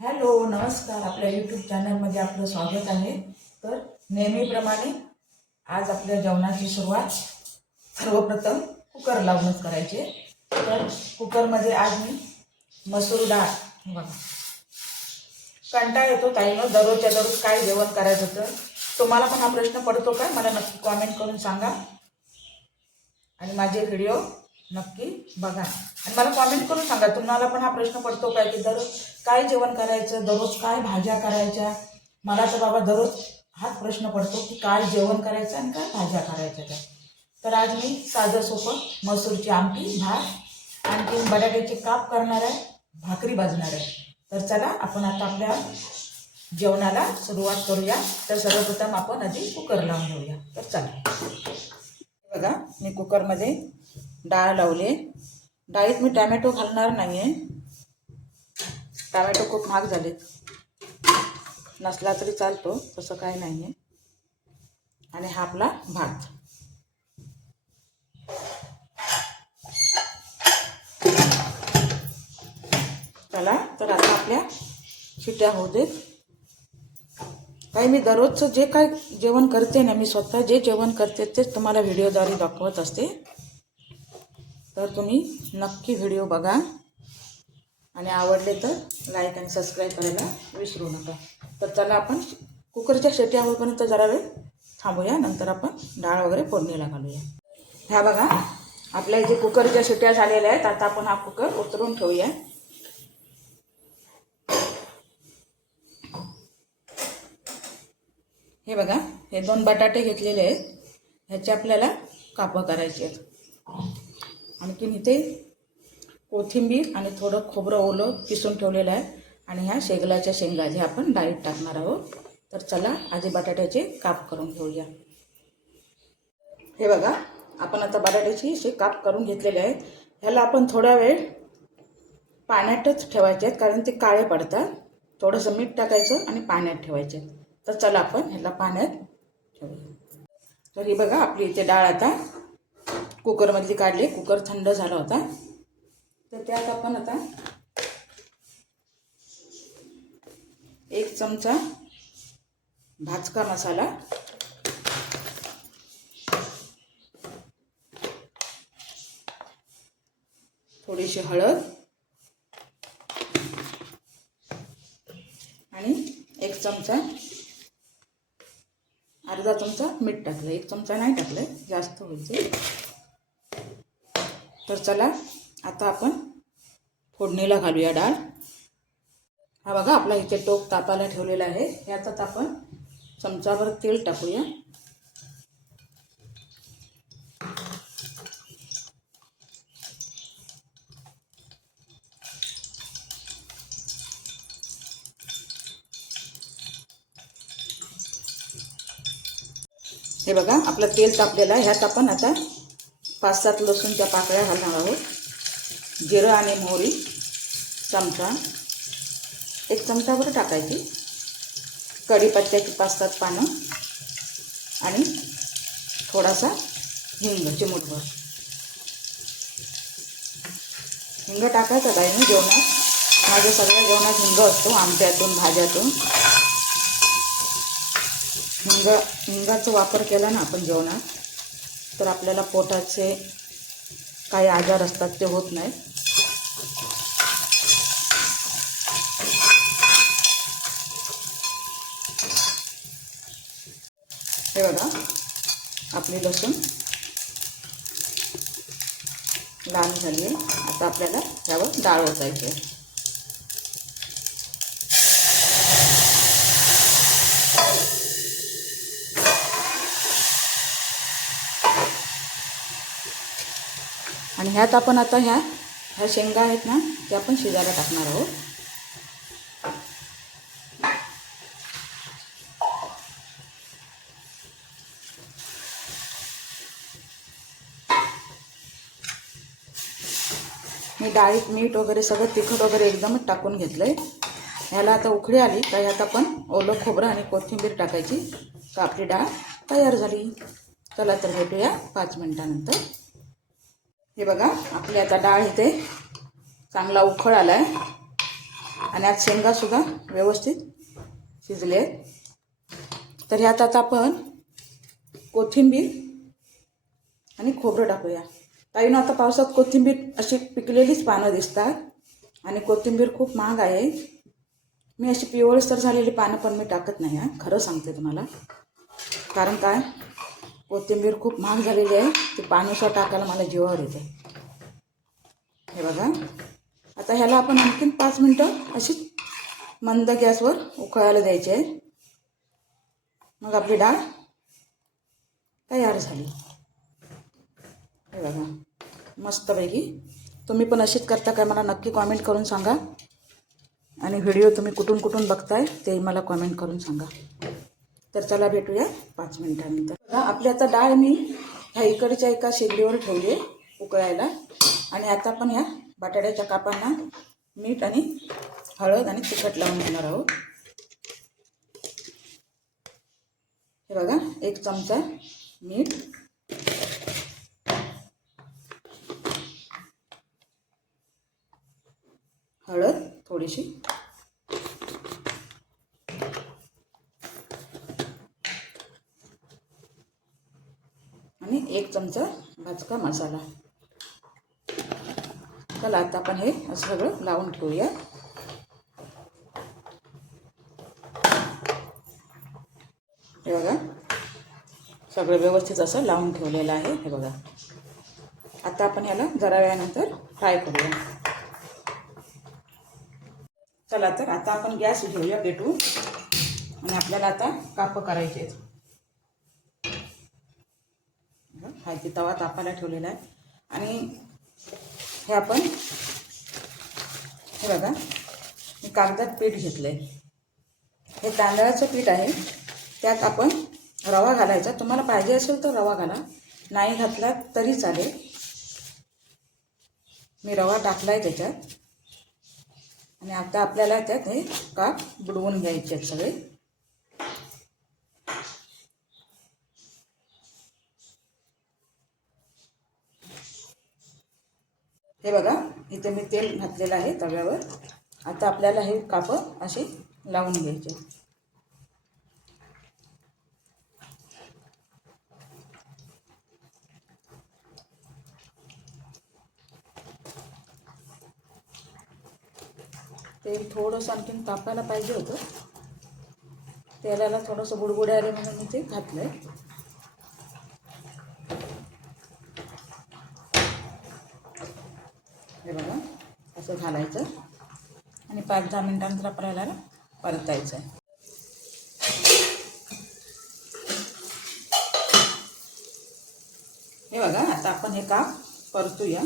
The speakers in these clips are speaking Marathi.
हॅलो नमस्कार. आपल्या यूट्यूब चॅनलमध्ये आपलं स्वागत आहे. तर नेहमीप्रमाणे आज आपल्या जेवणाची सुरुवात सर्वप्रथम कुकर लावूनच करायची तर कुकरमध्ये आज मी मसूर डाळ. बघा. कंटाळा येतो ताईनं दररोजच्या दररोज काय जेवण करायचं तर. तुम्हाला पण हा प्रश्न पडतो का? मला नक्की कॉमेंट करून सांगा. आणि माझे व्हिडिओ नक्की बघा. आणि मला कॉमेंट करून सांगा तुम्हाला पण हा प्रश्न पडतो काय की दररोज काय जेवण करायचं दररोज काय भाज्या करायच्या? मला तर बाबा दररोज हाच प्रश्न पडतो की काय जेवण करायचं आणि काय भाज्या करायच्या त्या. तर आज मी साधं सोपं मसूरची आमटी भात आणखी बटाट्याचे काप करणार आहे भाकरी भाजणार आहे. तर चला आपण आता आपल्या जेवणाला सुरुवात करूया. तर सर्वप्रथम आपण आधी कुकर लावून घेऊया. तर चला. बघा मी कुकरमध्ये डाळ लावले. डाळीत मी टॅमॅटो घालणार नाही आहे टॅमॅटो खूप महाग झालेत. नसला तरी चालतो तसं काही नाही आहे आणि हा आपला भात. चला तर आता आपल्या शिट्या होऊ देत. काही मी दररोजचं जे काय जेवण करते ना मी स्वतः जे जेवण करते तेच तुम्हाला व्हिडिओद्वारे दाखवत असते. तर तुम्ही नक्की व्हिडिओ बघा. आणि आवडले तर लाईक आणि सबस्क्राईब करायला विसरू नका. तर चला आपण कुकरच्या शेती आवडपर्यंत जरा वेळ थांबूया. नंतर आपण डाळ वगैरे फोडणीला घालूया. ह्या बघा आपल्या इथे कुकरच्या शिट्या झालेल्या आहेत. आता आपण हा कुकर उतरून ठेवूया. हे बघा हे दोन बटाटे घेतलेले आहेत. ह्याचे आपल्याला कापं करायचे आहेत. आणखीन इथे कोथिंबीर आणि थोडं खोबरं ओलं किसून ठेवलेलं आहे. आणि ह्या शेगलाच्या शेंगा जे आपण डाळीत टाकणार आहोत. तर चला आजी बटाट्याचे काप करून घेऊया. हे बघा आपण आता बटाट्याची असे काप करून घेतलेले आहेत ह्याला आपण थोडा वेळ पाण्यातच ठेवायचे आहेत कारण ते काळे पडतात. थोडंसं मीठ टाकायचं आणि पाण्यात ठेवायचे तर चला आपण ह्याला पाण्यात ठेवूया. तर ही बघा आपली इथे डाळ आता कुकरमधली काढली. कुकर थंड झाला होता. तर त्यात आपण आता एक चमचा भाजका मसाला थोडीशी हळद आणि एक चमचा अर्धा चमचा मीठ टाकलं. एक चमचा नाही टाकलं जास्त होईल तर चला आता आपण फोडणीला घालूया डाळ. हा बघा आपला इथे टोप तापायला ठेवलेला आहे. याच्यात आपण चमचाभर तेल टाकूया. हे बघा आपलं तेल तापलेलं आहे. ह्यात आपण आता पाच सात लसूणच्या पाकळ्या घालणार आहोत. जिरं आणि मोहरी चमचा. एक चमचाभर टाकायची. कढीपत्त्याची पाच सात पानं आणि थोडासा हिंग चिमूटभर. हिंग टाकायचा बाईने जेवणात. माझ्या सगळ्या जेवणात हिंग असतो आमट्यातून भाज्यातून. हिंग हिंगाचा वापर केला ना आपण जेवणात. तर आपल्याला पोटाचे काही आजार असतात ते होत नाही. हे बघा आपली लसूण लाल झाली आहे. आता आपल्याला त्यावर डाळ ओतायची आहे. आणि ह्यात आपण आता ह्या ह्या शेंगा आहेत ना त्या आपण शिजायला टाकणार आहोत. मी डाळीत मीठ वगैरे सगळं तिखट वगैरे एकदमच टाकून घेतलं आहे ह्याला आता उकळी आली का ह्यात आपण ओलं खोबरं आणि कोथिंबीर टाकायची. तर आपली डाळ तयार झाली. चला तर भेटूया पाच मिनटानंतर. हे बघा आपली आता डाळ इथे चांगला उखळ आला आहे आणि आज शेंगासुद्धा व्यवस्थित शिजले आहेत. तर ह्यात आता आपण कोथिंबीर आणि खोबरं टाकूया. ताईनं आता पावसात कोथिंबीर अशी पिकलेलीच पानं दिसतात आणि कोथिंबीर खूप महाग आहे. मी अशी पिवळसर झालेली पानं पण मी टाकत नाही आहे खरं सांगते तुम्हाला. कारण काय? कोथिंबीर खूप महाग झालेली आहे. ती पाणीसा टाकायला मला जीवावर येते. हे बघा. आता ह्याला आपण आणखीन पाच मिनटं अशीच मंद गॅसवर उकळायला द्यायची आहे. मग आपली डाळ तयार झाली. हे बघा. मस्तपैकी. तुम्ही पण अशीच करता काय मला नक्की कॉमेंट करून सांगा. आणि व्हिडिओ तुम्ही कुठून कुठून बघताय तेही मला कॉमेंट करून सांगा. तर चला भेटूया पाच मिनिटानंतर. बघा आपली आता डाळ मी ह्या इकडच्या एका शेगडीवर ठेवली आहे उकळायला. आणि आता आपण ह्या बटाट्याच्या कापांना मीठ आणि हळद आणि तिखट लावून घेणार आहोत. हे बघा एक चमचा मीठ. हळद थोडीशी आणि एक चमचा भाजका मसाला. चला आता आपण हे असं सगळं लावून ठेवूया. हे बघा सगळं व्यवस्थित असं लावून ठेवलेलं आहे हे बघा. आता आपण ह्याला जरा वेळानंतर फ्राय करूया. चला तर आता आपण गॅस घेऊया पेटू आणि आपल्याला आता कापं करायचे आहेत. हा इथे तवा तापायला ठेवलेला आहे. आणि हे आपण हे बघा मी कागदात पीठ घेतलं आहे हे तांदळाचं पीठ आहे. त्यात आपण रवा घालायचा. तुम्हाला पाहिजे असेल तर रवा घाला. नाही घातला तरी चालेल. मी रवा टाकला आहे त्याच्यात. आणि आता आपल्याला त्यात हे काप बुडवून घ्यायचे आहेत सगळे. हे बघा इथे मी तेल घातलेलं आहे तव्यावर. आता आपल्याला हे कापं असे लावून घ्यायचे तेल थोडंसं आणखीन तापायला पाहिजे होतं. तेलाला थोडंसं बुडबुडे आले म्हणून मी ते घातलं आहे हे बघा असं घालायचं आणि पाच दहा मिनिटांनंतर आपल्याला परतायचं आहे हे बघा आता आपण हे काप परतूया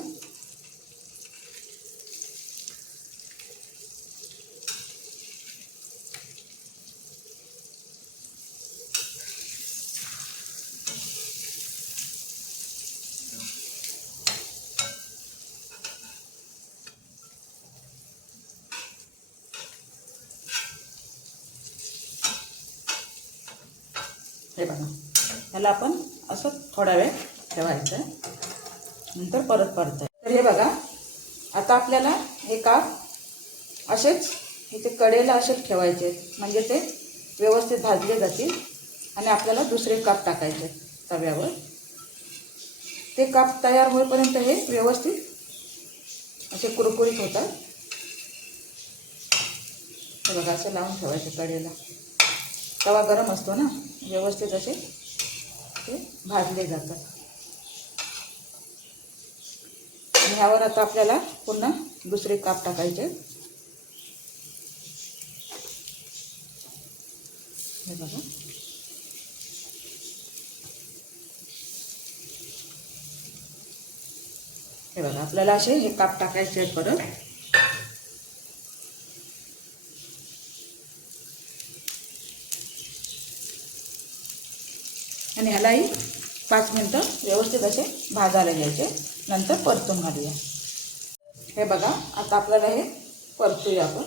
हे बघा ह्याला आपण असं थोडा वेळ ठेवायचं आहे. नंतर परत परत तर हे बघा आता आपल्याला हे काप असेच इथे कडेला असेच ठेवायचे म्हणजे ते व्यवस्थित भाजले जातील आणि आपल्याला दुसरे काप टाकायचे तव्यावर. ते काप तयार होईपर्यंत हे व्यवस्थित असे कुरकुरीत होतात. हे बघा असं लावून ठेवायचे कडेला. तवा गरम असतो ना व्यवस्थित असे ते भाजले जातात. आणि ह्यावर आता आपल्याला पुन्हा दुसरे काप टाकायचे. हे बघा. हे बघा आपल्याला असे हे काप टाकायचे आहेत परत. आणि ह्यालाही पाच मिनटं व्यवस्थित असे भाजायला घ्यायचे. नंतर परतून घालूया. हे बघा आता आपल्याला हे परतूया आपण.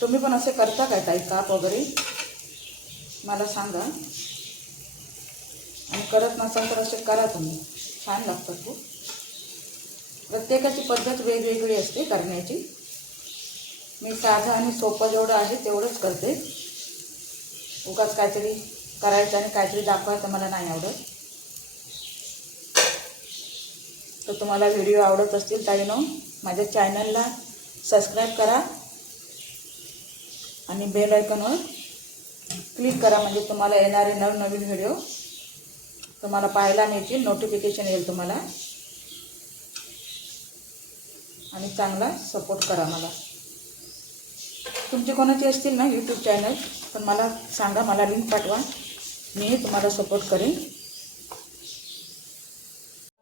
तुम्ही पण असे करता काय ताई? काप वगैरे? मला सांगा. आणि करत नसाल तर असे करा तुम्ही. छान लागतात खूप. प्रत्येकाची पद्धत वेगवेगळी असते करण्याची. मी साधं आणि सोपं जेवढं आहे तेवढंच करते. उगाच काहीतरी करायचं आणि काहीतरी दाखवायचं मला नाही आवडत. तर तुम्हाला व्हिडिओ आवडत असतील ताईनो माझ्या चॅनलला सबस्क्राईब करा आणि बेल आयकॉनवर क्लिक करा म्हणजे तुम्हाला येणारे नवनवीन व्हिडिओ तुम्हाला पाहायला मिळतील नोटिफिकेशन येईल तुम्हाला. आणि चांगला सपोर्ट करा मला. तुमचे कोणाचे असतील ना यूट्यूब चॅनल पण मला सांगा मला लिंक पाठवा. मी तुम्हाला सपोर्ट करेन.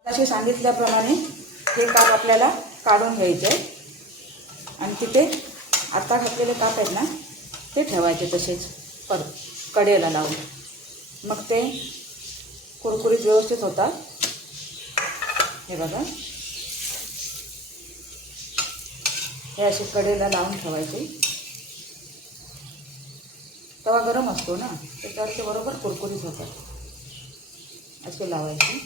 असे सांगितल्याप्रमाणे हे काप आपल्याला काढून घ्यायचे आणि तिथे आता घातलेले काप आहेत ना ते ठेवायचे तसेच पर कडेला लावून. मग ते कुरकुरीत व्यवस्थित होतात. हे बघा. हे असे कडेला लावून ठेवायचे. तवा गरम असतो ना त्याच्यावर ते बरोबर कुरकुरीत होतात. असे लावायचे.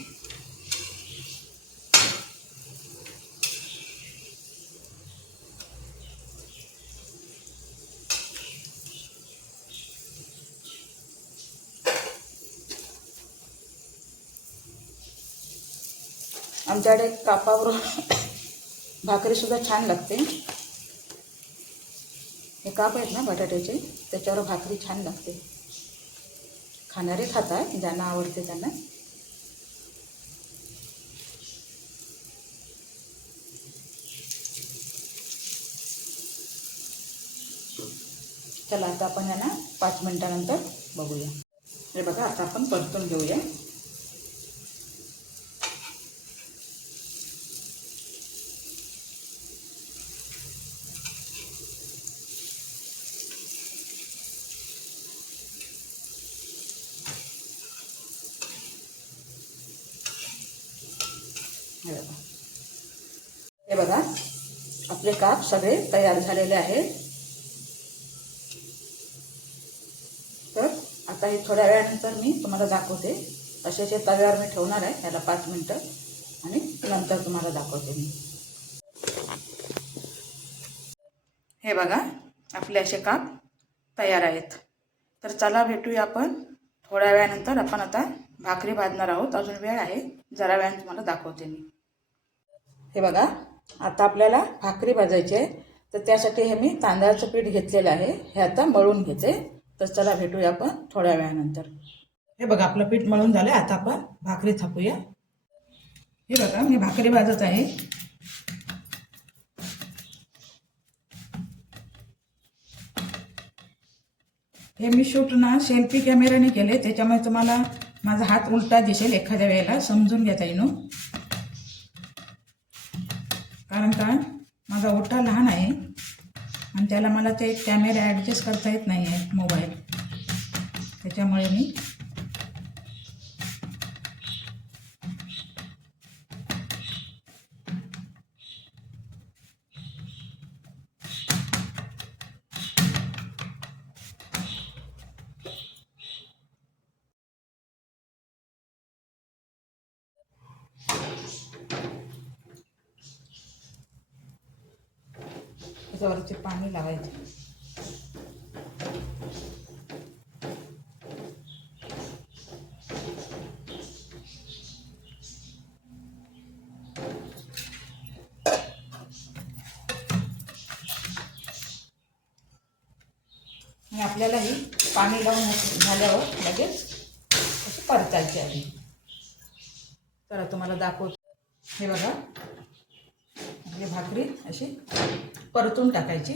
आमच्याकडे कापावर भाकरीसुद्धा छान लागते. हे काप आहेत ना बटाट्याचे त्याच्यावर भाकरी छान लागते. खाणारे खातात ज्यांना आवडते त्यांना. चला आता आपण यांना पाच मिनटानंतर बघूया. हे बघा आता आपण परतून घेऊया. हे बघा हे बघा आपले काप सगळे तयार झालेले आहेत. तर आता हे थोड्या वेळानंतर मी तुम्हाला दाखवते. अशाचे तव्यावर मी ठेवणार आहे त्याला पाच मिनटं आणि नंतर तुम्हाला दाखवते मी. हे बघा आपले असे काप तयार आहेत. तर चला भेटूया आपण. थोड्या वेळानंतर आपण आता भाकरी भाजणार आहोत. अजून वेळ आहे. जरा वेळाने तुम्हाला दाखवते मी. हे बघा आता आपल्याला भाकरी भाजायची आहे. तर त्यासाठी हे मी तांदळाचं पीठ घेतलेलं आहे. हे आता मळून घेते तर चला भेटूया आपण थोड्या वेळानंतर. हे बघा आपलं पीठ मळून झालं आता आपण भाकरी थापूया. हे बघा मी भाकरी भाजत आहे. हे मी शूट ना सेल्फी कॅमेऱ्याने केले. त्याच्यामुळे तुम्हाला माझा हात उलटा दिसेल एखाद्या वेळेला. समजून घेता येईल कारण का? माझा ओठा लहान आहे आणि त्याला मला ते कॅमेरा ॲडजस्ट करता येत नाही आहे मोबाईल. त्याच्यामुळे मी त्याच्यावरचे पाणी लावायचे आणि आपल्याला ही पाणी लावून झाल्यावर लगेच अशी परतायची आधी तर तुम्हाला दाखवतो हे बघा म्हणजे भाकरी अशी परतून टाकायची.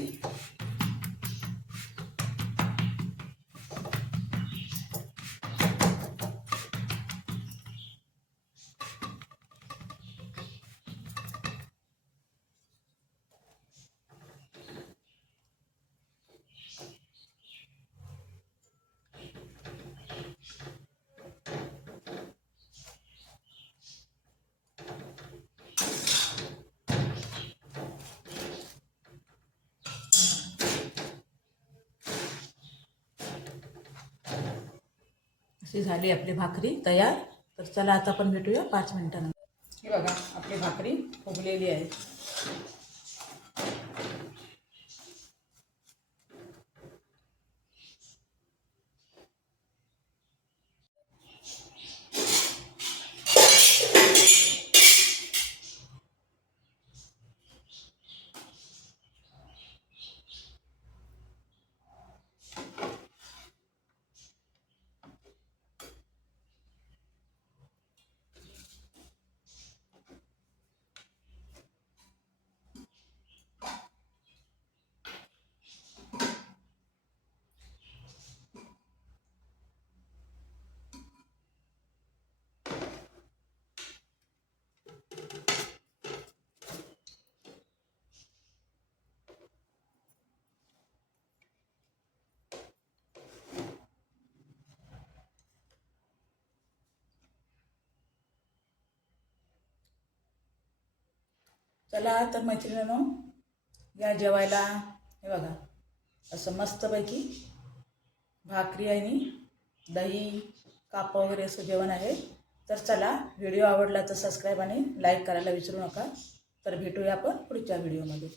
अशी झाली आपली भाकरी तयार. तर चला आता आपण भेटूया पाच मिनिटानंतर हे बघा आपली भाकरी फुगलेली आहे. चला तर मैत्रिणीनो या जेवायला. हे बघा असं मस्तपैकी भाकरी आणि दही काप वगैरे असं जेवण आहे. तर चला व्हिडिओ आवडला तर सबस्क्राईब आणि लाईक करायला विसरू नका. तर भेटूया आपण पुढच्या व्हिडिओमध्ये.